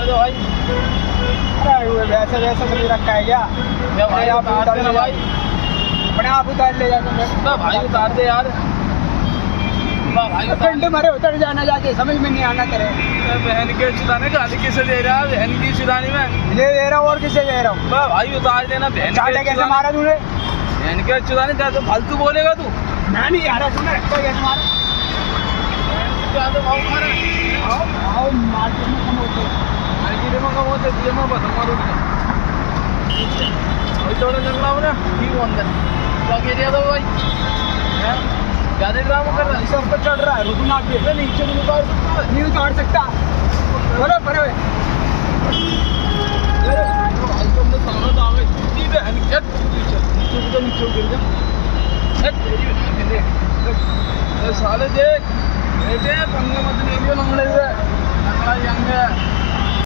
उतार दो भाई। अरे वैसे वैसे तो रखा है क्या? भाई उतार दे ना भाई, अपने आप उतार ले जाते भाई उतार दे यार। भाई घंटे भरे उतर जाना जाके समझ में नहीं आना तेरे। बहन के चुदाने गाली किसे दे रहा है? बहन की चुदानी में ये दे रहा हूँ और किसे दे रहा हूँ? भाई उतार देना। बहन चाचा कैसे मारा तूने? बहन के चुदाने का तो फालतू बोलेगा तू। मैं नहीं आ रहा, तूने रखा कैसे मारा? आओ मार्केट में कम होते मार्केट में कम होते दिए में बस हमारे थोड़ा लग रहा हूँ ना ठीक हो अंदर क्या कह दिया था भाई? ज्यादा ड्रामा कर रहा है, सब पर चढ़ रहा है। रुकना भी नीचे नहीं उतार सकता, नहीं उतार सकता। बोलो परे साले देख बेटे पंगे मत ले लियो,